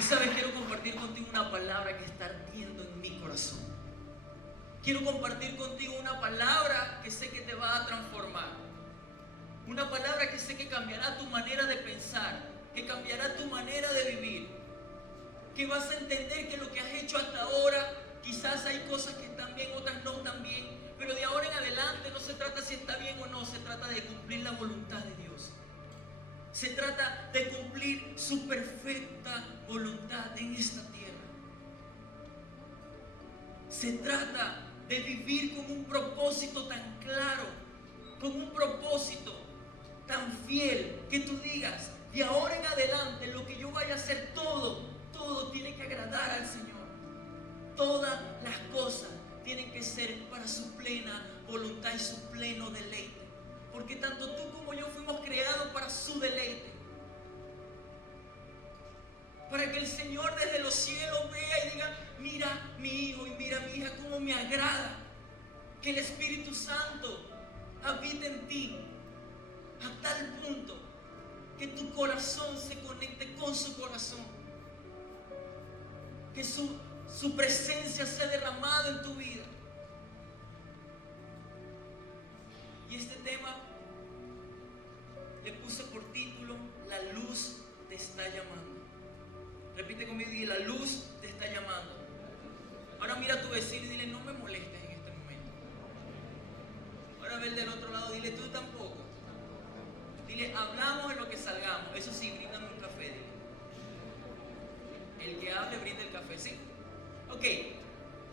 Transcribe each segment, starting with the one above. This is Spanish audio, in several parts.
Y sabes, quiero compartir contigo una palabra que está ardiendo en mi corazón. Quiero compartir contigo una palabra que sé que te va a transformar. Una palabra que sé que cambiará tu manera de pensar, que cambiará tu manera de vivir. Que vas a entender que lo que has hecho hasta ahora, quizás hay cosas que están bien, otras no están bien. Pero de ahora en adelante no se trata si está bien o no, se trata de cumplir la voluntad de Dios. Se trata de cumplir su perfecta voluntad en esta tierra. Se trata de vivir con un propósito tan claro, con un propósito tan fiel, que tú digas, de ahora en adelante lo que yo vaya a hacer, todo tiene que agradar al Señor. Todas las cosas tienen que ser para su plena voluntad y su pleno deleite. Porque tanto tú como yo fuimos creados para su deleite. Para que el Señor desde los cielos vea y diga, mira mi hijo y mira mi hija, cómo me agrada que el Espíritu Santo habite en ti a tal punto que tu corazón se conecte con su corazón, que su presencia sea derramada en tu vida. Y este tema le puse por título, la luz te está llamando. Repite conmigo, y la luz te está llamando. Ahora mira a tu vecino y dile, no me molestes en este momento. Ahora ve el del otro lado, dile, tú tampoco. Dile, hablamos en lo que salgamos. Eso sí, bríndame un café, dile. El que hable, brinda el café, ¿sí? Ok,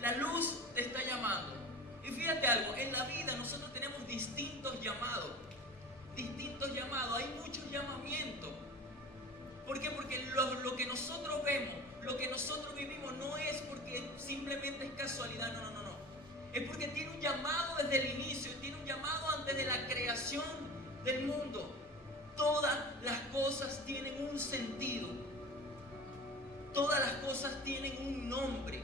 la luz te está llamando. Y fíjate algo, en la vida nosotros tenemos distintos llamados. Distintos llamados, hay muchos llamamientos. ¿Por qué? Porque lo que nosotros vemos, lo que nosotros vivimos no es porque simplemente es casualidad, no. Es porque tiene un llamado desde el inicio, tiene un llamado antes de la creación del mundo. Todas las cosas tienen un sentido. Todas las cosas tienen un nombre.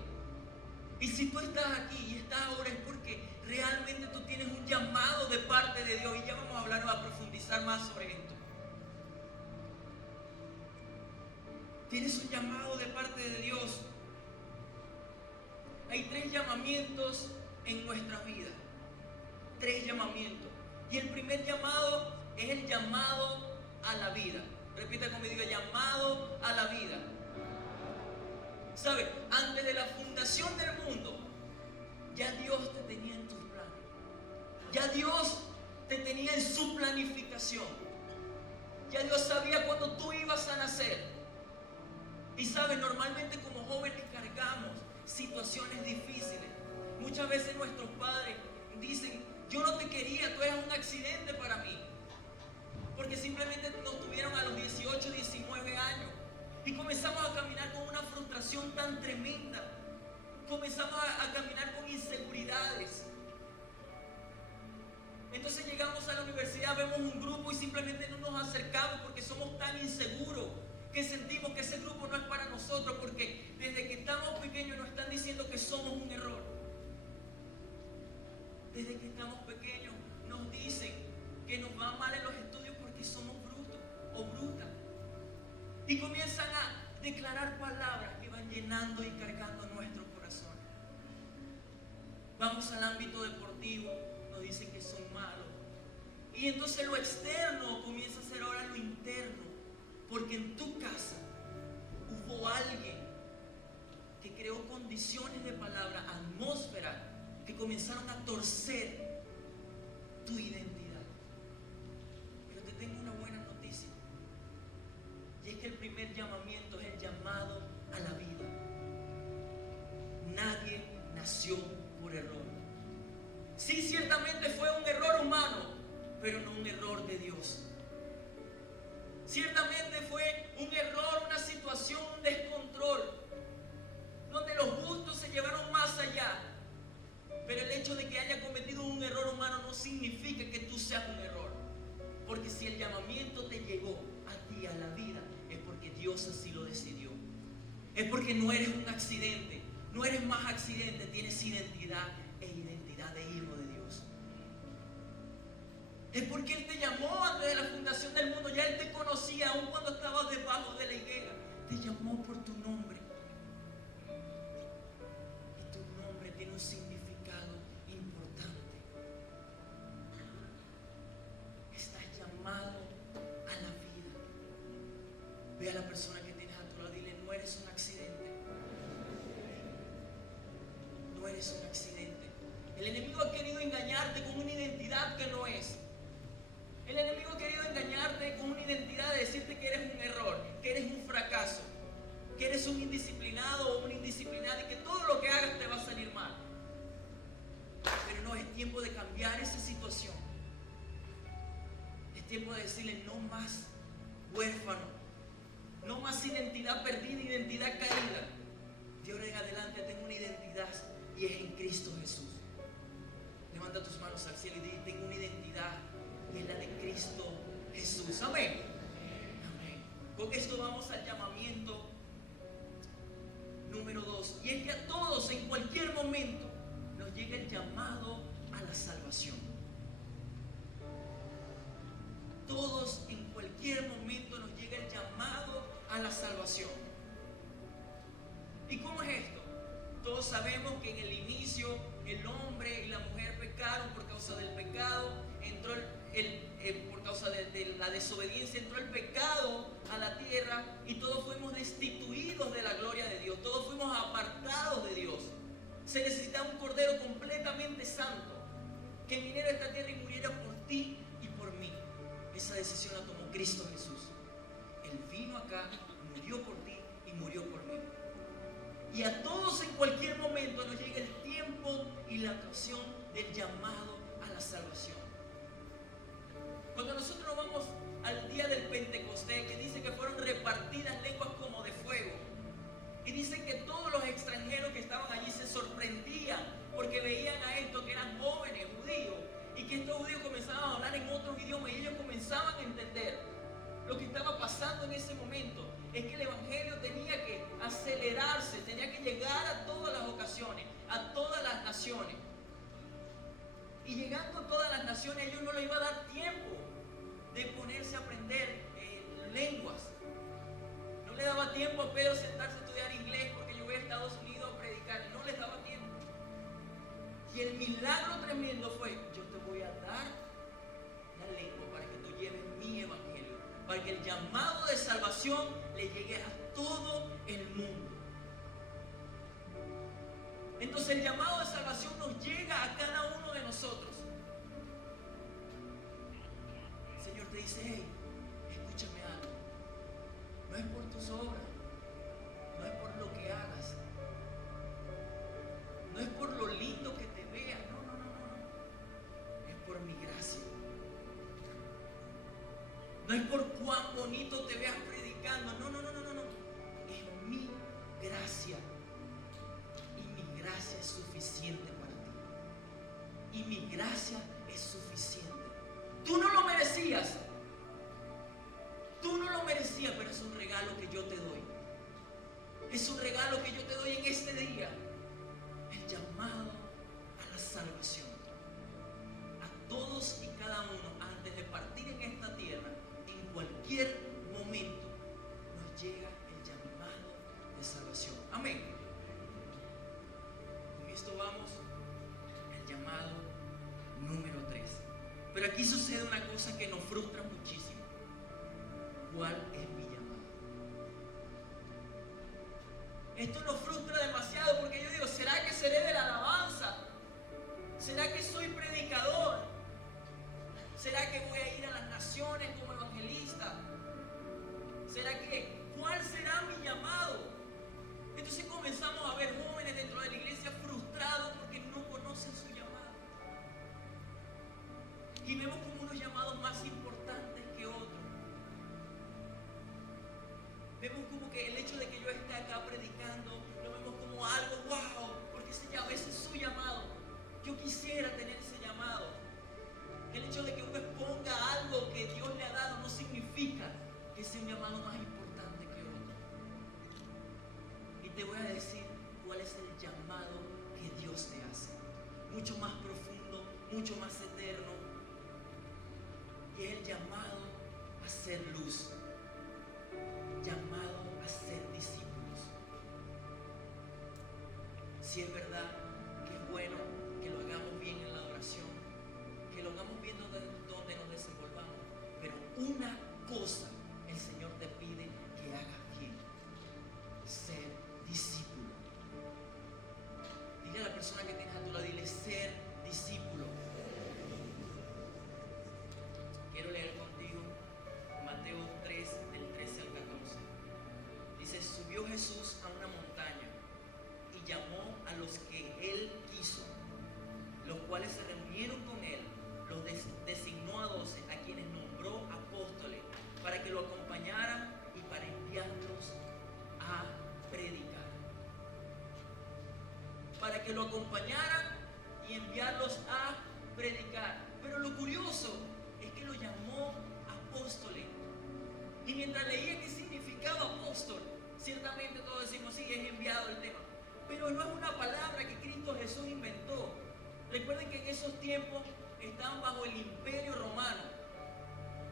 Y si tú estás aquí y estás ahora es porque realmente tú tienes un llamado de parte de Dios. Y ya vamos a hablar, a profundizar más sobre esto. Tienes un llamado de parte de Dios. Hay 3 llamamientos en nuestra vida. 3 llamamientos. Y el primer llamado es el llamado a la vida. Repita conmigo, diga, llamado a la vida. ¿Sabe? Antes de la fundación del mundo, ya Dios te tenía en tus planes. Ya Dios te tenía en su planificación. Ya Dios sabía cuándo tú ibas a nacer. Y sabes, normalmente como jóvenes cargamos situaciones difíciles. Muchas veces nuestros padres dicen, yo no te quería, tú eras un accidente para mí. Porque simplemente nos tuvieron a los 18, 19 años. Y comenzamos a caminar con una frustración tan tremenda. Comenzamos a caminar con inseguridades. Entonces llegamos a la universidad, vemos un grupo y simplemente no nos acercamos porque somos tan inseguros que sentimos que ese grupo no es para nosotros, porque desde que estamos pequeños nos están diciendo que somos un error. Desde que estamos pequeños nos dicen que nos va mal en los estudios porque somos brutos o brutas. Y comienzan a declarar palabras que van llenando y cargando nuestro corazón. Vamos al ámbito deportivo, nos dicen que son malos. Y entonces lo externo comienza a ser ahora lo interno. Porque en tu casa hubo alguien que creó condiciones de palabra, atmósfera, que comenzaron a torcer tu identidad. Pero te tengo una buena noticia. Y es que el primer llamamiento es el llamado a la vida. Nadie nació por error. Sí, ciertamente fue un error humano, pero no un error de Dios. Ciertamente fue un error, una situación, un descontrol, donde los gustos se llevaron más allá. Pero el hecho de que haya cometido un error humano no significa que tú seas un error. Porque si el llamamiento te llegó a ti, a la vida, es porque Dios así lo decidió. Es porque no eres un accidente, no eres más accidente, tienes identidad e identidad de hijo de Dios. Es porque Él te llamó antes de la fundación del mundo, ya Él te conocía, aun cuando estabas debajo de la higuera. te llamó por tu nombre. Y tu nombre tiene un significado importante. Estás llamado a la vida. Ve a la persona que tienes a tu lado y dile, no eres un accidente. No eres un accidente. El enemigo ha querido engañarte con una identidad que no es. El enemigo ha querido engañarte con una identidad de decirte que eres un error, que eres un fracaso, que eres un indisciplinado o una indisciplinada y que todo lo que hagas te va a salir mal. Pero no, es tiempo de cambiar esa situación. Es tiempo de decirle, no más huérfano, no más identidad perdida, identidad caída. De ahora en adelante tengo una identidad y es en Cristo Jesús. Levanta tus manos al cielo y di, tengo una identidad y es la de Cristo Jesús. Amén. Amén. Con esto vamos al llamamiento número 2. Y es que a todos en cualquier momento nos llega el llamado a la salvación. Todos en cualquier momento nos llega el llamado a la salvación. ¿Y cómo es esto? Todos sabemos que en el inicio el hombre y la mujer pecaron por causa del pecado, entró por causa de la desobediencia, entró el pecado a la tierra y todos fuimos destituidos de la gloria de Dios, todos fuimos apartados de Dios. Se necesitaba un cordero completamente santo que viniera a esta tierra y muriera por ti y por mí. Esa decisión la tomó Cristo Jesús. Él vino acá, murió por ti y murió por mí. Y a todos en cualquier momento nos llega el tiempo y la ocasión del llamado a la salvación. Cuando nosotros nos vamos al día del Pentecostés, que dice que fueron repartidas lenguas como de fuego, y dice que todos los extranjeros que estaban allí se sorprendían porque veían a estos que eran jóvenes judíos y que estos judíos comenzaban a hablar en otros idiomas y ellos comenzaban a entender lo que estaba pasando en ese momento. Es que el evangelio tenía que acelerarse, tenía que llegar a todas las ocasiones, a todas las naciones. Y llegando a todas las naciones, ellos no les iba a dar tiempo de ponerse a aprender lenguas. No le daba tiempo a Pedro sentarse a estudiar inglés porque yo voy a Estados Unidos a predicar. No les daba tiempo. Y el milagro tremendo fue, yo te voy a dar la lengua para que tú lleves mi evangelio, para que el llamado de salvación le llegue a todo el mundo. Entonces el llamado de salvación nos llega a cada uno de nosotros. El Señor te dice, hey, escúchame algo. No es por tus obras, no es por lo que hagas, no es por lo lindo que te veas, no. Es por mi gracia. No es por cuán bonito te veas predicando, no. Es mi gracia. Y mi gracia es suficiente para ti. Y mi gracia es suficiente. Tú no lo merecías. Tú no lo merecías, pero es un regalo que yo te doy. Es un regalo que yo te doy en este día. El llamado a la salvación. A todos y cada uno, antes de partir en esta tierra, en cualquier momento, nos llega el llamado de salvación. Amén. Con esto vamos al llamado número 3. Pero aquí sucede una cosa que nos frustra muchísimo. ¿Cuál es mi llamado? Esto nos frustra demasiado porque yo digo, ¿será que seré de la alabanza? ¿Será que soy predicador? ¿Será que voy a ir a las naciones como evangelista? ¿Será que cuál será mi llamado? Entonces comenzamos a ver jóvenes dentro de la iglesia frustrados porque no conocen su llamado. Y vemos como unos llamados más importantes que otros. Vemos como que el hecho de que yo esté acá predicando, lo vemos como algo wow, porque ese ya a veces es su llamado. Yo quisiera tener ese llamado. El hecho de que uno exponga algo que Dios le ha dado no significa que sea un llamado más importante que otro. Y te voy a decir cuál es el llamado que Dios te hace. Mucho más profundo, mucho más eterno. Y es el llamado a ser luz. Llamado a ser Si es verdad que es bueno que lo hagamos bien en la adoración, que lo hagamos bien donde nos desenvolvamos, pero una cosa el Señor te pide que hagas bien: ser discípulo. Dile a la persona que tienes a tu lado, dile: ser discípulo. Quiero leer contigo Mateo 3, del 13 al 14. Dice: subió Jesús a una montaña y llamó a los que él quiso, los cuales se reunieron con él. Los designó a 12, a quienes nombró apóstoles, para que lo acompañaran y para enviarlos a predicar. Para que lo acompañaran y enviarlos a predicar. Pero lo curioso es que lo llamó apóstoles. Y mientras leía qué significaba apóstol, ciertamente todos decimos: sí, es enviado el tema. Pero no es una palabra que Cristo Jesús inventó. Recuerden que en esos tiempos estaban bajo el Imperio Romano.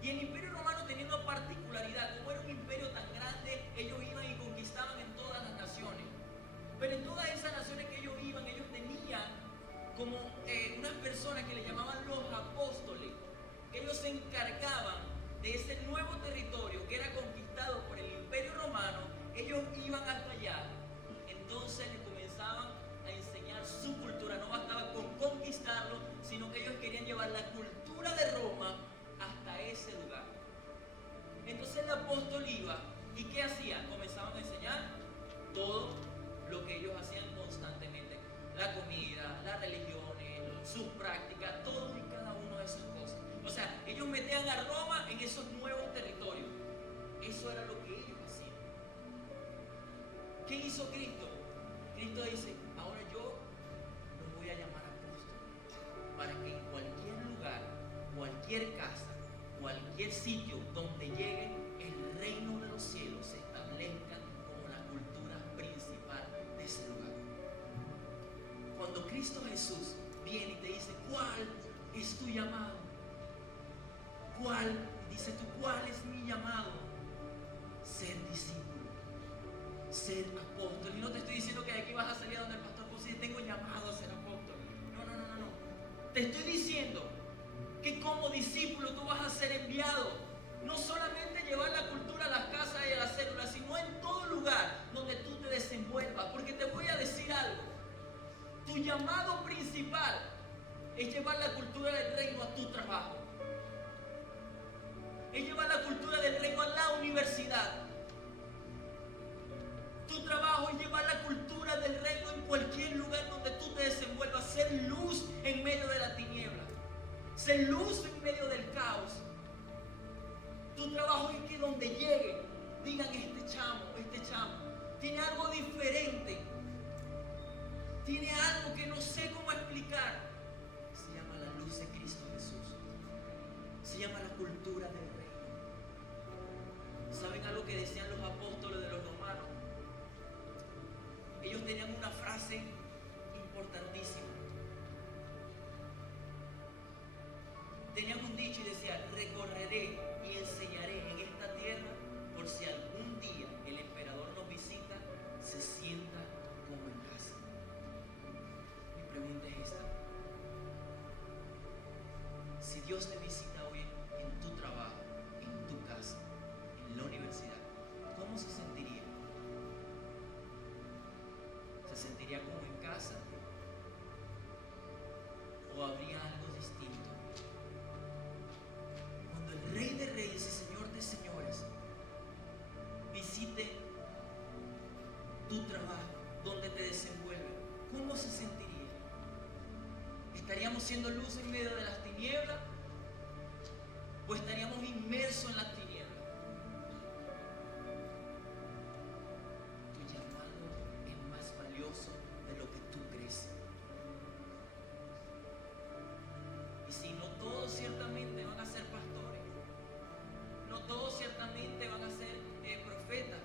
Y el Imperio Romano tenía una particularidad: como era un imperio tan grande, ellos iban y conquistaban en todas las naciones. Pero en todas esas naciones que ellos iban, ellos tenían como unas personas que le llamaban los apóstoles, que ellos se encargaban de ese nuevo territorio que era conquistado por el Imperio Romano. Ellos iban hasta allá, entonces les comenzaban a enseñar su cultura. No bastaba con conquistarlo, sino que ellos querían llevar la cultura de Roma hasta ese lugar. Entonces el apóstol iba, ¿y qué hacía? Comenzaban a enseñar todo lo que ellos hacían constantemente: la comida, las religiones, sus prácticas, todo y cada una de sus cosas. O sea, ellos metían a Roma en esos nuevos territorios. Eso era lo que ellos hacían. ¿Qué hizo Cristo? Cristo dice: ahora yo los voy a llamar apóstoles, para que en cualquier lugar, cualquier casa, cualquier sitio donde llegue, el reino de los cielos se establezca como la cultura principal de ese lugar. Cuando Cristo Jesús viene y te dice: ¿cuál es tu llamado? ¿Cuál? Dice tú: ¿cuál es mi llamado? Ser discípulo, ser apóstol. Y no te estoy diciendo que de aquí vas a salir a donde el pastor José: tengo llamado a ser apóstol. No. Te estoy diciendo que como discípulo tú vas a ser enviado. No solamente llevar la cultura a las casas y a las células, sino en todo lugar donde tú te desenvuelvas. Porque te voy a decir algo: tu llamado principal es llevar la cultura del reino a tu trabajo. Es llevar la cultura del reino a la universidad. Tu trabajo es llevar la cultura del reino en cualquier lugar donde tú te desenvuelvas. Ser luz en medio de la tiniebla. Ser luz en medio del caos. Tu trabajo es que donde llegue digan: este chamo tiene algo diferente, tiene algo que no sé cómo explicar. Se llama la luz de Cristo Jesús. Se llama la cultura del reino. ¿Saben algo que decían los apóstoles de los romanos? Ellos tenían una frase importantísima. Tenían un dicho y decía: recorreré y enseñaré en esta tierra, por si algún día el emperador nos visita, se sienta como en casa. Mi pregunta es esta: si Dios te visita hoy en tu trabajo, en tu casa, en la universidad, ¿cómo se sentiría? ¿Se sentiría como en casa? ¿O habría algo distinto? Cuando el Rey de Reyes y Señor de Señores visite tu trabajo, donde te desenvuelves, ¿cómo se sentiría? ¿Estaríamos siendo luz en medio de las tinieblas? ¿O estaríamos inmersos en las tinieblas? Tu llamado es más valioso de lo que tú crees. Y si no todos ciertamente van a ser pastores, no todos ciertamente van a ser profetas,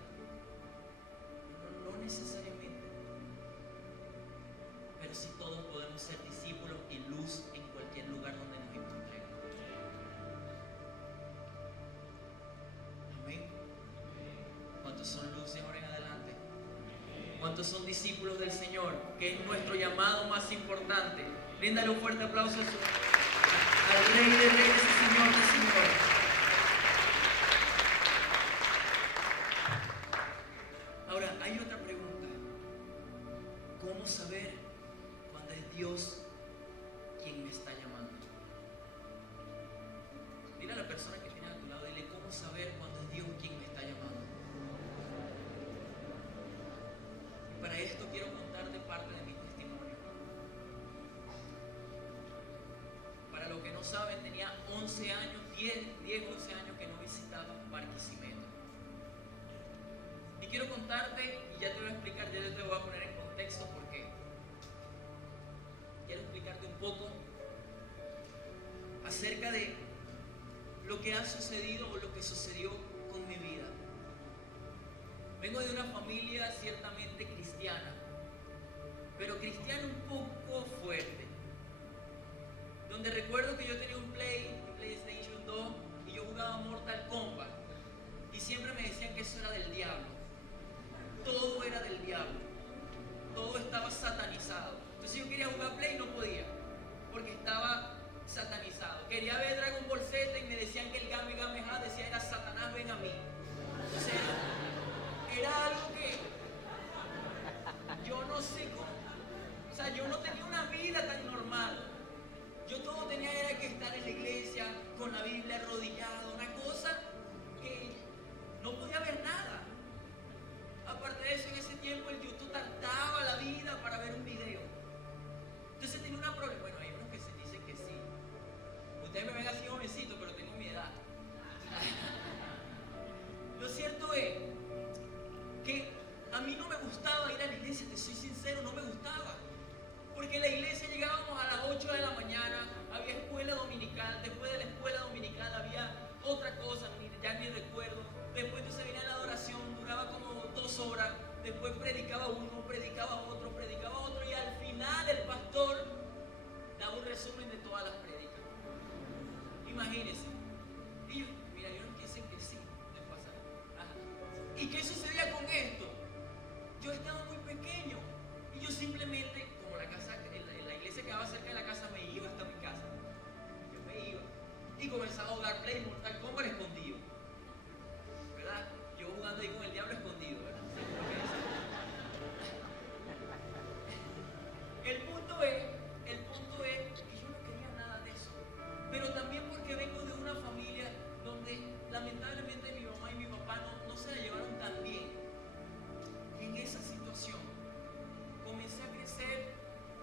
no necesariamente, pero sí todos podemos ser discípulos y luz en cualquier lugar donde nos encontremos. Amén. ¿Cuántos son luces ahora en adelante? ¿Cuántos son discípulos del Señor? Que es nuestro llamado más importante. Bríndale un fuerte aplauso al Rey de Reyes y Señor de Señores. Ahora, hay otra pregunta. ¿Cómo saber cuándo es Dios quien me está llamando? Mira a la persona que tiene a tu lado, dile, ¿cómo saber cuándo es Dios quien me está llamando? Y para esto quiero contarte parte de mi testimonio. Para los que no saben, tenía 11 años, 11 años que no visitaba Barquisimeto. Y quiero contarte, y ya te voy a explicar, ya te voy a poner en contexto por qué. Quiero explicarte un poco acerca de lo que ha sucedido o lo que sucedió con mi vida. Vengo de una familia ciertamente cristiana, pero cristiana un poco fuerte. Donde recuerdo que yo tenía un PlayStation 2 y yo jugaba Mortal Kombat. Y siempre me decían que eso era del diablo. Todo era del diablo. Todo estaba satanizado. Entonces yo quería jugar Play y no podía, porque estaba satanizado. Quería ver Dragon Ball Z y me decían que el Kamehameha decía era Satanás, ven a mí. Entonces era algo que yo no sé cómo. O sea, yo no tenía una vida tan normal. Yo todo tenía era que estar en la iglesia con la Biblia arrodillado, una cosa que no podía ver nada. Aparte de eso, en ese tiempo el YouTube tardaba la vida para ver un video. Entonces tenía una problema. Bueno, hay unos que se dicen que sí. Ustedes me ven así jovencito, pero tengo mi edad. Lo cierto es que a mí no me gustaba ir a la iglesia, te soy sincero, no me gustaba. Porque en la iglesia llegábamos a las 8 de la mañana, había escuela dominical, después de la escuela dominical había otra cosa, ya ni recuerdo. Después entonces venía la adoración, duraba como 2 horas, después predicaba uno, predicaba otro, y al final el pastor daba un resumen de todas las prédicas. Imagínense. Y yo, mira, yo no dicen que sí, les pasa. Ajá. ¿Y qué sucedía con esto? Yo estaba muy pequeño y yo simplemente, como la iglesia quedaba cerca de la casa, me iba hasta mi casa. Yo me iba y comenzaba a jugar Play, Mortal Kombat escondido. ¿Verdad? Yo jugando ahí con el diablo escondido, ¿verdad? El punto es que yo no quería nada de eso. Pero también porque vengo de una familia donde lamentablemente mi mamá y mi papá no se la llevaron tan bien. Y en esa situación comencé a crecer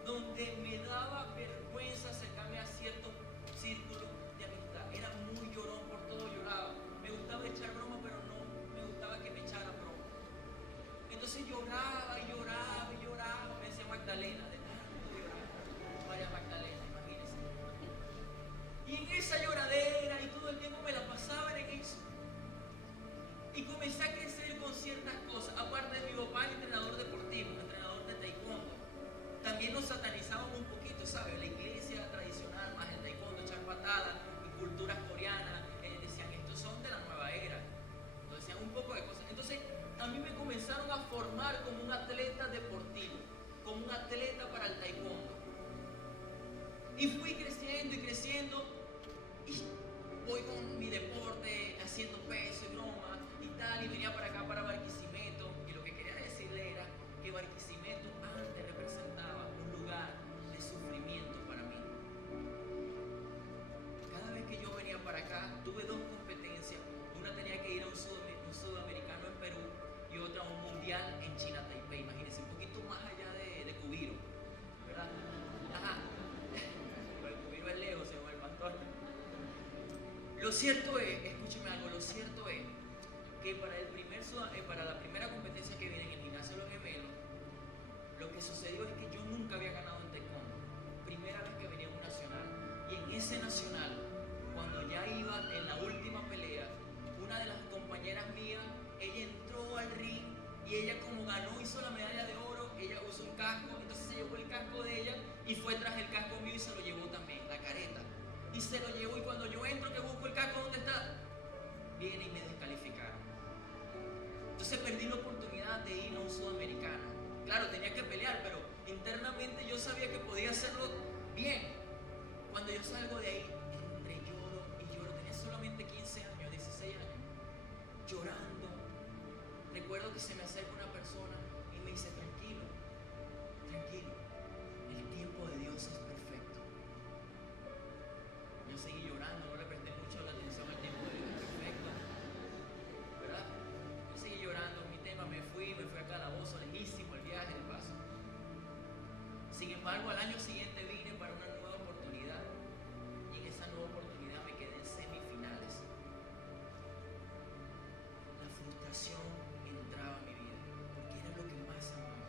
donde me daba vergüenza acercarme a ciertos círculos de amistad. Era muy llorón, por todo lloraba. Me gustaba echar broma, pero no me gustaba que me echaran broma. Entonces lloraba y lloraba y lloraba. Me decía Magdalena, de tanto llorar. María Magdalena, imagínense. Y en esa lloradera y todo el tiempo me la pasaba en eso. Y comencé a crecer con ciertas cosas. Aparte de mi papá, entrenador deportivo, entrenador de taekwondo. También nos satanizaban un poquito, ¿sabes? La iglesia tradicional, más el taekwondo, echar patadas, y culturas coreanas. Decían, estos son de la nueva era. Entonces decían un poco de cosas. Entonces, a mí me comenzaron a formar como un atleta deportivo, como un atleta para el taekwondo. Y fui creciendo y creciendo. Y voy con mi deporte, haciendo peso y broma y tal. Y venía para acá, para Barquisimeto. Y lo que quería decirle era que Barquisimeto antes representaba un lugar de sufrimiento para mí. Cada vez que yo venía para acá, tuve 2 competencias. Una tenía que ir a un sudamericano en Perú y otra a un mundial en China, Taipei. Imagínense, un poquito más allá de Cubiro, ¿verdad? Ajá. Pero el Cubiro es lejos, según el pastor. Lo cierto es, escúcheme algo, lo cierto es que para la primera competencia que viene en el gimnasio de los gemelos, lo que sucedió es que yo nunca había ganado en taekwondo. Primera vez que venía a un nacional. Y en ese nacional, cuando ya iba en la última pelea, una de las compañeras mías, ella entró al ring y ella como ganó, hizo la medalla de oro, ella usó un casco, entonces se llevó el casco de ella y fue tras el casco mío y se lo llevó también, la careta. Y se lo llevó y cuando yo entro que busco el casco, ¿dónde está? Viene y me descalificaron. Entonces perdí la oportunidad de ir a un sudamericano. claro, tenía que pelear, pero internamente yo sabía que podía hacerlo bien. Cuando yo salgo de ahí, entre lloro y lloro, tenía solamente 15 años, 16 años, llorando. Recuerdo que se me acerca una persona y me dice, tranquilo, tranquilo, el tiempo de Dios es perfecto. Yo seguí llorando, no le presté mucho la atención al tiempo de Dios es perfecto, ¿verdad? Yo seguí llorando, mi tema, me fui a Calabozo, lejísimo el viaje de paso. Sin embargo, al año siguiente vine para una nueva oportunidad y en esa nueva oportunidad me quedé en semifinales. La frustración entraba a mi vida porque era lo que más amaba.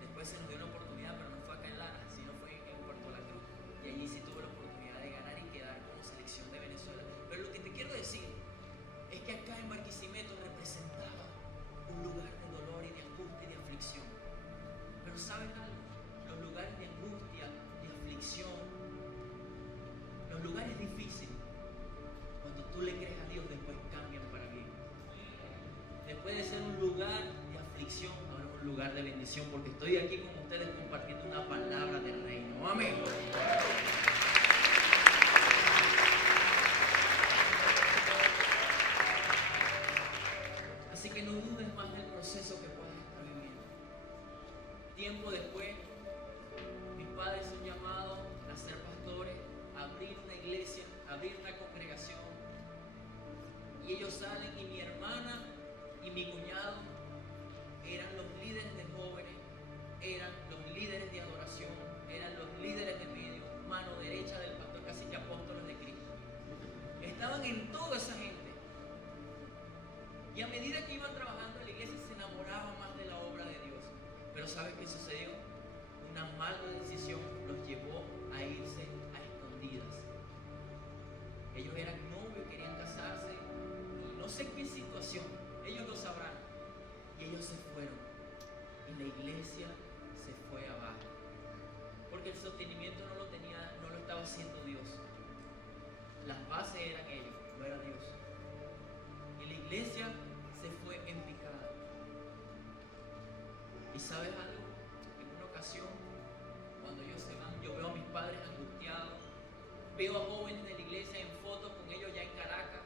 Después se nos dio una oportunidad, pero no fue acá en Lara, sino fue en Puerto La Cruz, y allí sí tuve la oportunidad de ganar y quedar como selección de Venezuela. Pero lo que te quiero decir es que acá en Barquisimeto representaba un lugar de dolor y de angustia y de aflicción. Pero ¿sabes algo? Los lugares de angustia, de aflicción, los lugares difíciles, cuando tú le crees a Dios, después cambian para bien. Después de ser un lugar de aflicción, ahora es un lugar de bendición, porque estoy aquí con ustedes compartiendo una palabra del reino. Amén. Así que no dudes más del proceso que puedes estar viviendo. Tiempo después, mis padres son llamados a ser pastores, a abrir una iglesia, a abrir una congregación. Y ellos salen y mi hermana y mi cuñado eran los líderes de jóvenes, eran los líderes de adoración, eran los líderes de medio, mano derecha del pastor, casi que apóstoles de Cristo. Estaban en toda esa gente. Y a medida que iban trabajando en la iglesia se enamoraban más de la obra de Dios. Pero ¿sabes qué sucedió? Una mala decisión los llevó a irse a escondidas. Ellos eran novios, querían casarse y no sé qué situación, ellos lo sabrán. Y ellos se fueron y la iglesia se fue abajo. Porque el sostenimiento no lo estaba haciendo Dios. Las bases eran ellos, no era Dios. Y la iglesia se fue en picada. ¿Y sabes algo? En una ocasión, cuando ellos se van, yo veo a mis padres angustiados, veo a jóvenes de la iglesia en fotos con ellos ya en Caracas.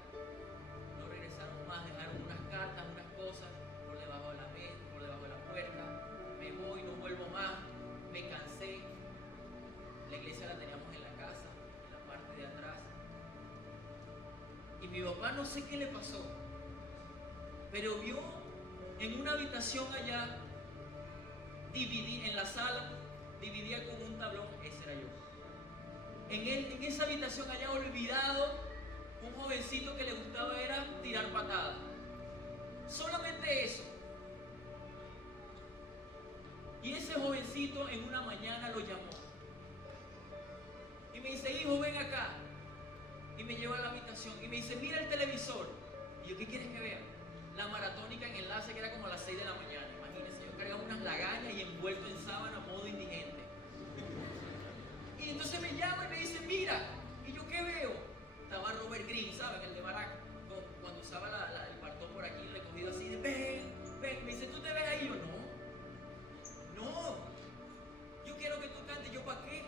No regresaron más, dejaron unas cartas, unas cosas por debajo de la mesa, por debajo de la puerta. Me voy, no vuelvo más, me cansé. La iglesia la teníamos en la casa, en la parte de atrás. Y mi papá no sé qué le pasó, pero vio en una habitación allá, en la sala, dividía con un tablón, ese era yo. En esa habitación allá olvidado, un jovencito que le gustaba era tirar patadas. Solamente eso. Y ese jovencito en una mañana lo llamó. Y me dice, hijo, ven acá. Y me lleva a la habitación y me dice, mira el televisor. Y yo, ¿qué quieres que vea? La maratónica en enlace, que era como a las 6 de la mañana. Imagínense, yo cargaba unas lagañas y envuelto en sábana, modo indigente. Y entonces me llama y me dice, mira. Y yo, ¿qué veo? Estaba Robert Greene, ¿saben? El de Barack. Cuando usaba el partón por aquí, recogido así de, ven. Me dice, ¿tú te ves ahí? Yo, no. Yo quiero que tú cantes. Yo, ¿para qué?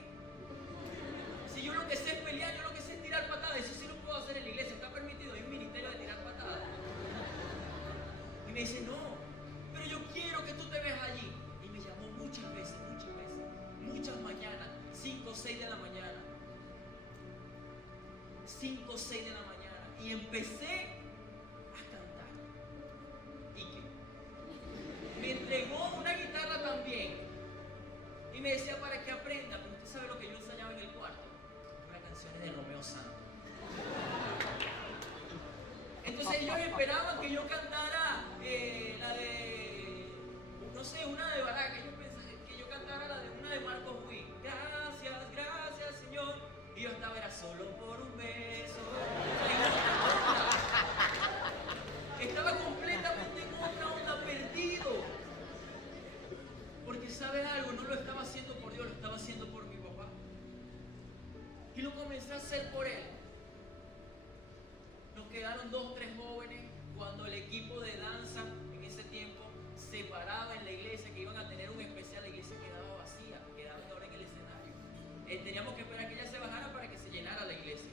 Si yo lo que sé es pelear, yo lo que sé es tirar patadas. Eso sí lo puedo hacer en la iglesia. Está permitido. Hay un ministerio de tirar patadas. Y me dice, no, pero yo quiero que tú te veas allí. Y me llamó muchas veces, muchas mañanas, 5 o 6 de la mañana. 5 o 6 de la mañana. Y empecé a cantar. ¿Y qué? Me entregó una guitarra también. Y me decía, para que aprenda. Pero usted sabe lo que yo ensayaba en el cuarto. Unas canciones de Romeo Santos. Entonces ellos esperaban que yo cantara la de, no sé, una de Barack. Ellos pensaban que yo cantara una de Marcos Witt. Gracias, Señor. Y yo era solo por un beso. Estaba completamente en otra onda, perdido. Porque ¿sabes algo? No lo estaba haciendo por Dios, lo estaba haciendo por mi papá. Y lo comencé a hacer por él. Nos quedaron 2 o 3 jóvenes cuando el equipo de danza en ese tiempo se paraba en la iglesia, que iban a tener un especial, la iglesia quedaba vacía, quedaban ahora en el escenario. Teníamos que esperar que ella se bajara para que se llenara la iglesia.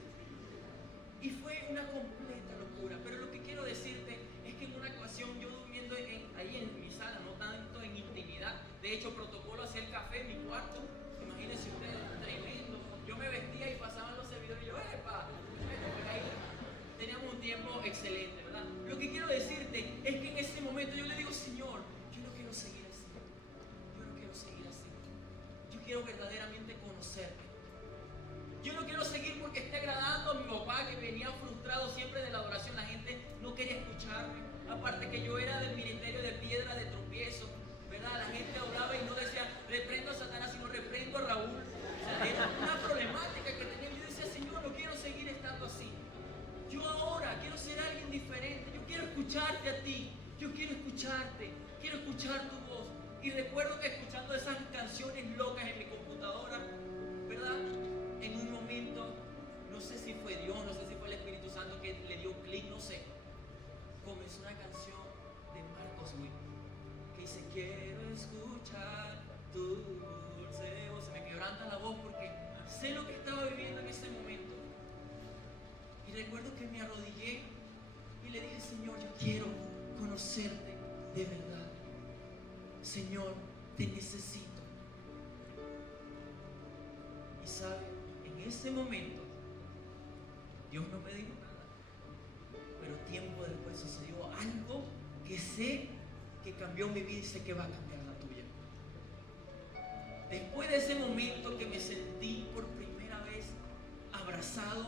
Y fue una completa locura. Pero lo que quiero decirte es que en una ocasión yo durmiendo ahí en mi sala, no tanto en intimidad, de hecho protocolo hacía el café en mi cuarto, imagínense ustedes, tremendo. Yo me vestía y pasaban los servidores y yo, ¡epa! Bueno, pues ahí teníamos un tiempo excelente, ¿verdad? Lo que quiero decirte es que en ese momento yo le digo, Señor, yo no quiero seguir así. Yo no quiero seguir así. Yo quiero verdaderamente conocerte. Yo no quiero seguir porque esté agradando a mi papá, que venía frustrado siempre de la adoración. La gente no quería escucharme. Aparte que yo era del ministerio de piedra de tropiezo, ¿verdad? La gente oraba y no decía reprendo a Satanás, sino reprendo a Raúl. O sea, era una problemática que tenía. Yo decía, Señor, no quiero seguir estando así. Yo ahora quiero ser alguien diferente. Yo quiero escucharte a ti. Yo quiero escucharte. Quiero escuchar tu voz. Y recuerdo que escuchando esas canciones locas en mi computadora, ¿verdad? En un momento, no sé si fue Dios, no sé si fue el Espíritu Santo que le dio clic, no sé. Comenzó una canción de Marcos Witt que dice, quiero escuchar tu dulce voz. Se me quebranta la voz porque sé lo que estaba viviendo en ese momento. Y recuerdo que me arrodillé y le dije, Señor, yo quiero conocerte de verdad. Señor, te necesito. Y sabe, en ese momento Dios no me dijo nada, pero tiempo después sucedió algo que sé que cambió mi vida y sé que va a cambiar la tuya. Después de ese momento que me sentí por primera vez abrazado,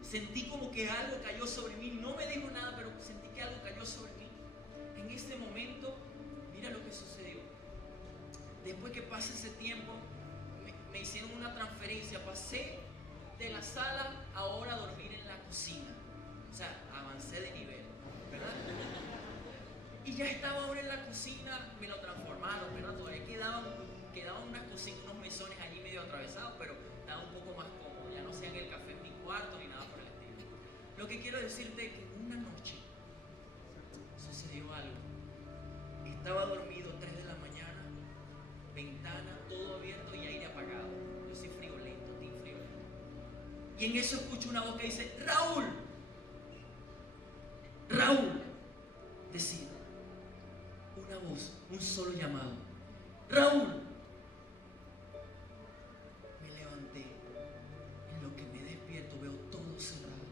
sentí como que algo cayó sobre mí. No me dijo nada, pero sentí que algo cayó sobre mí. En ese momento, mira lo que sucedió. Después que pasa ese tiempo, me hicieron una transferencia. Pasé de la sala ahora a dormir en la cocina. O sea, avancé de nivel, ¿verdad? Y ya estaba ahora en la cocina, me lo transformaron, ¿verdad? Todavía quedaban unas cocinas, unos mesones allí medio atravesados, pero estaba un poco más cómodo. Ya no hacían el café en mi cuarto ni nada por el estilo. Lo que quiero decirte es que en una noche sucedió algo. Estaba dormido 3 de la mañana, ventana, todo abierto y aire apagado. Yo soy friolento, team friolento. Y en eso escucho una voz que dice, Raúl. Raúl, decía. Una voz, un solo llamado. Raúl. Me levanté. En lo que me despierto veo todo cerrado,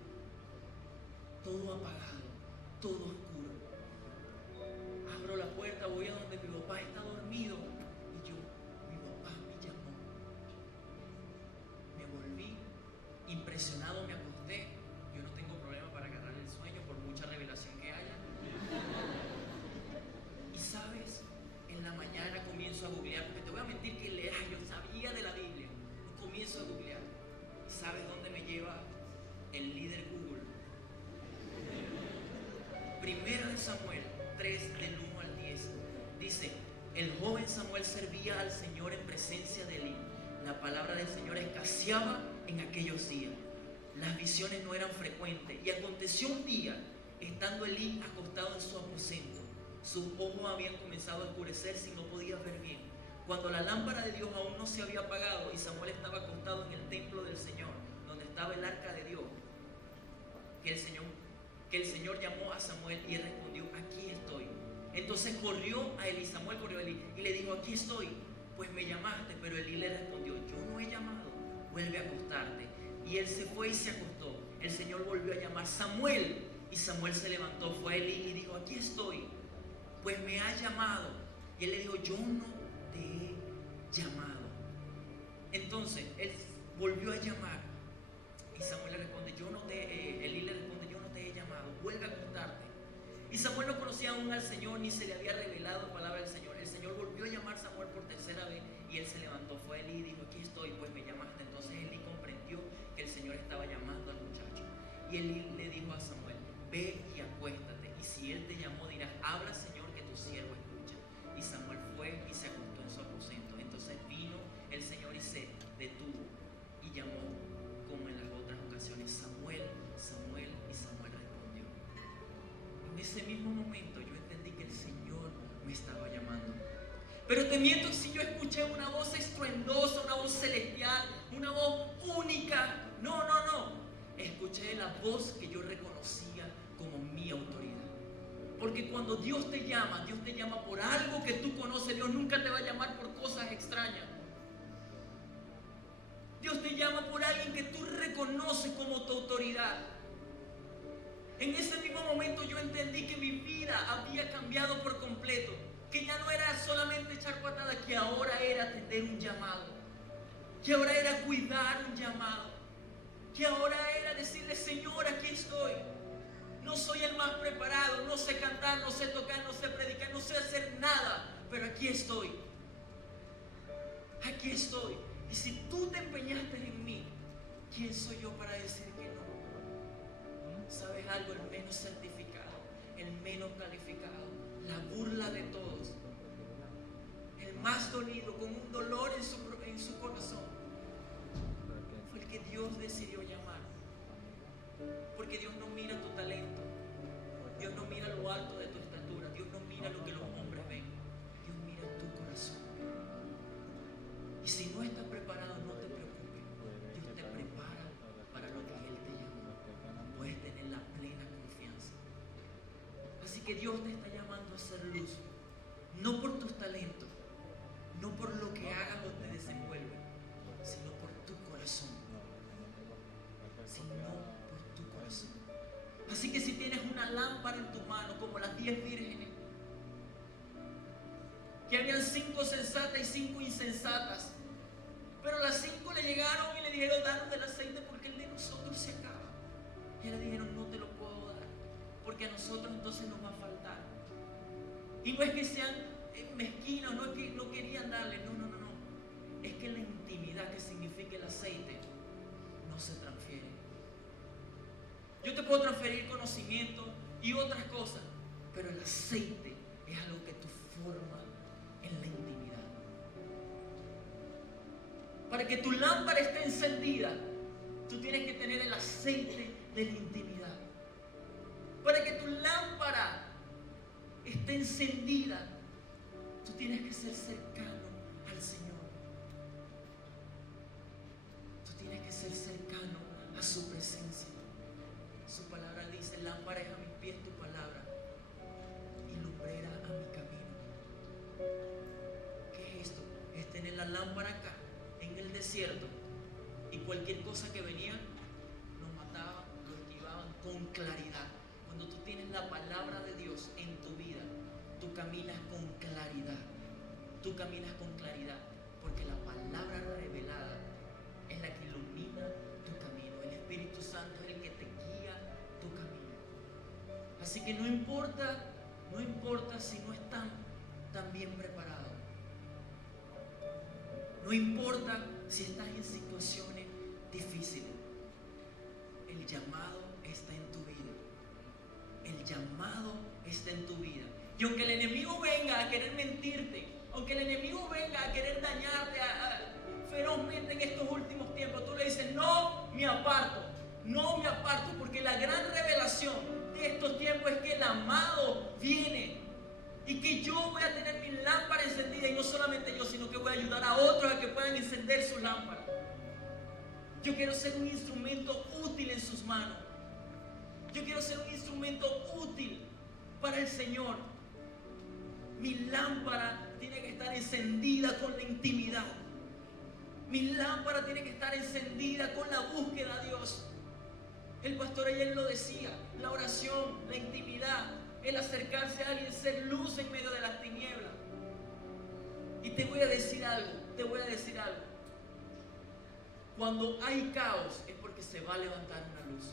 todo apagado, todo oscuro. Abro la puerta, voy a donde mi papá está dormido. Y yo, mi papá me llamó. Me volví impresionado, me acosté. Yo no tengo problema para agarrar el sueño por mucha revelación que haya. Y sabes, en la mañana comienzo a googlear, porque te voy a mentir que yo sabía de la Biblia. Comienzo a googlear. ¿Y sabes dónde me lleva el líder Google? Primera de Samuel 3, del 1 al 10. Dice, el joven Samuel servía al Señor en presencia de Elí. La palabra del Señor escaseaba en aquellos días. Las visiones no eran frecuentes. Y aconteció un día, estando Elí acostado en su aposento, sus ojos habían comenzado a oscurecerse y no podía ver bien. Cuando la lámpara de Dios aún no se había apagado y Samuel estaba acostado en el templo del Señor, donde estaba el arca de Dios, que el Señor llamó a Samuel y él respondió, aquí estoy. Entonces corrió a Elí, Samuel corrió a Elí y le dijo, aquí estoy, pues me llamaste. Pero Elí le respondió, yo no he llamado, vuelve a acostarte. Y él se fue y se acostó. El Señor volvió a llamar, Samuel, y Samuel se levantó, fue a Elí y dijo, aquí estoy, pues me ha llamado. Y él le dijo, yo no te he llamado. Entonces él volvió a llamar y Samuel le responde, Elí le responde, yo no te he llamado, vuelve a acostarte. Y Samuel no conocía aún al Señor, ni se le había revelado palabra del Señor. El Señor volvió a llamar a Samuel por tercera vez y él se levantó, fue a Elí y dijo, aquí estoy, pues me llamaste. Entonces Elí comprendió que el Señor estaba llamando al muchacho. Y Elí le dijo a Samuel, ve y acuéstate, y si él te llamó dirás, habla Señor, que tu siervo escucha. Y Samuel fue y se acostó en su aposento. Entonces vino el Señor y se detuvo y llamó como en las otras ocasiones, Samuel, Samuel, y Samuel respondió. En ese mismo momento yo entendí que el Señor me estaba llamando. Pero te miento si yo escuché una voz estruendosa, una voz celestial, una voz única. No. Escuché la voz que yo reconocía como mi autoridad. Porque cuando Dios te llama por algo que tú conoces. Dios nunca te va a llamar por cosas extrañas. Dios te llama por alguien que tú reconoces como tu autoridad. En ese mismo momento yo entendí que mi vida había cambiado por completo. Que ya no era solamente echar patadas, que ahora era atender un llamado. Que ahora era cuidar un llamado. Que ahora era decirle: Señor, aquí estoy. No soy el más preparado, no sé cantar, no sé tocar, no sé predicar, no sé hacer nada. Pero aquí estoy. Aquí estoy. Y si tú te empeñaste en mí, ¿quién soy yo para decir que no? ¿Sabes algo? El menos certificado, el menos calificado, la burla de todos, el más dolido, con un dolor en su corazón, fue el que Dios decidió llamar. Porque Dios no mira tu talento, Dios no mira lo alto de tu estatura, Dios no mira lo que los hombres ven, Dios mira tu corazón. Y si no estás preparado, no te preocupes, Dios te prepara para lo que Él te llamó. Puedes tener la plena confianza. Así que Dios te está llamando a ser luz, no por tus talentos, no por lo que hagas o te desenvuelves, sino por tu corazón. Así que si tienes una lámpara en tu mano, como las 10 vírgenes, que habían 5 sensatas y 5 insensatas, pero las 5 le llegaron y le dijeron: danos del aceite porque el de nosotros se acaba. Y le dijeron: no te lo puedo dar, porque a nosotros entonces nos va a faltar. Y no es que sean mezquinos, no es que no querían darle, no. Es que la intimidad que significa el aceite no se transfiere. Yo te puedo transferir conocimiento y otras cosas, pero el aceite es algo que tú formas en la intimidad. Para que tu lámpara esté encendida, tú tienes que tener el aceite de la intimidad. Para que tu lámpara esté encendida, tú tienes que ser cercano al Señor. Tú tienes que ser cercano a su presencia. Su palabra dice: lámpara es a mis pies tu palabra y lumbrera a mi camino. ¿Qué es esto? Es tener la lámpara acá, en el desierto, y cualquier cosa que venía, nos mataban, lo esquivaban con claridad. Cuando tú tienes la palabra de Dios en tu vida, tú caminas con claridad. Tú caminas con claridad, porque la palabra revelada es la que ilumina tu camino. El Espíritu Santo es el que te guía tu camino. Así que no importa si no están tan bien preparados. No importa si estás en situaciones difíciles. El llamado está en tu vida. El llamado está en tu vida. Y aunque el enemigo venga a querer mentirte, aunque el enemigo venga a querer dañarte ferozmente en estos últimos tiempos, tú le dices: no me aparto, porque la gran revelación de estos tiempos es que el amado viene y que yo voy a tener mi lámpara encendida, y no solamente yo, sino que voy a ayudar a otros a que puedan encender su lámpara. Yo quiero ser un instrumento útil en sus manos. Yo quiero ser un instrumento útil para el Señor. Mi lámpara tiene que estar encendida con la intimidad. Mi lámpara tiene que estar encendida con la búsqueda a Dios. El pastor ayer lo decía: la oración, la intimidad, el acercarse a alguien, ser luz en medio de las tinieblas. Y te voy a decir algo. Cuando hay caos es porque se va a levantar una luz.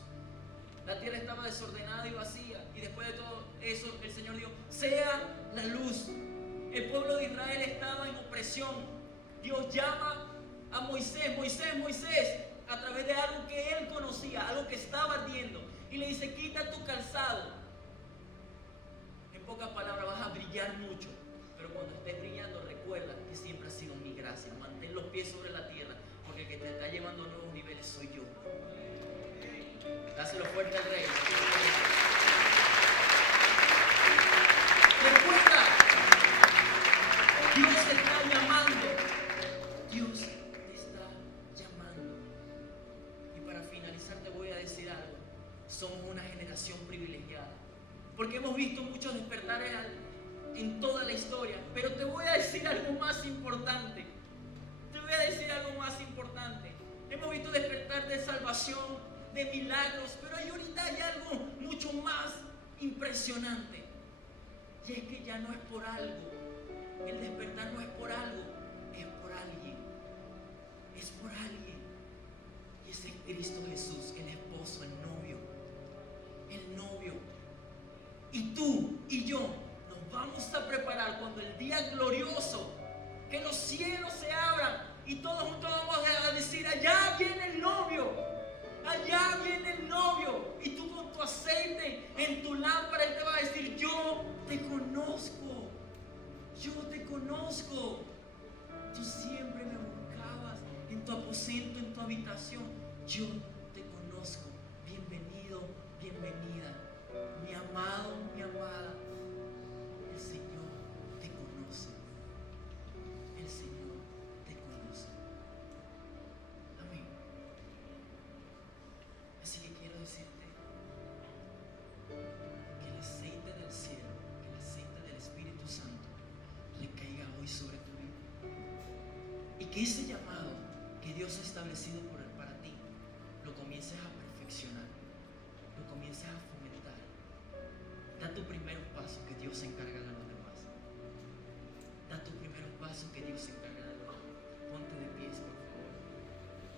La tierra estaba desordenada y vacía, y después de todo eso el Señor dijo: sea la luz. El pueblo de Israel estaba en opresión. Dios llama a Moisés: Moisés, a través de algo que él conocía, algo que estaba ardiendo, y le dice: quita tu calzado. En pocas palabras, vas a brillar mucho, pero cuando estés brillando, recuerda que siempre ha sido mi gracia. Mantén los pies sobre la tierra, porque el que te está llevando a nuevos niveles soy yo. Dáselo fuerte al Rey. Recuerda Dios te está llamando. Dios te está llamando. Y para finalizar te voy a decir algo. Somos una generación privilegiada. Porque hemos visto muchos despertares en toda la historia. Pero te voy a decir algo más importante. Te voy a decir algo más importante. Hemos visto despertar de salvación, de milagros, pero ahorita hay algo mucho más impresionante. Y es que ya no es por algo. El despertar no es por algo, es por alguien. Es por alguien. Y ese es Cristo Jesús, el esposo, el novio. El novio. Y tú y yo nos vamos a preparar cuando el día glorioso, que los cielos se abran y todos juntos vamos a decir: allá viene el novio, allá viene el novio. Y tú con tu aceite en tu lámpara, Él te va a decir: yo te conozco, yo te conozco. Tú siempre me buscabas en tu aposento, en tu habitación. Yo te conozco. Bienvenido, bienvenida, mi amado, mi amada. El Señor te conoce. El Señor te conoce. Amén. Así que quiero decirte que el aceite del cielo, que el aceite del Espíritu Santo le caiga hoy sobre tu vida. Y que ese llamado que Dios ha establecido para ti, lo comiences a perfeccionar, lo comiences a fomentar. Da tu primer paso, que Dios se encarga de los demás. Da tu primer paso, que Dios se encarga de los demás. Ponte de pies, por favor.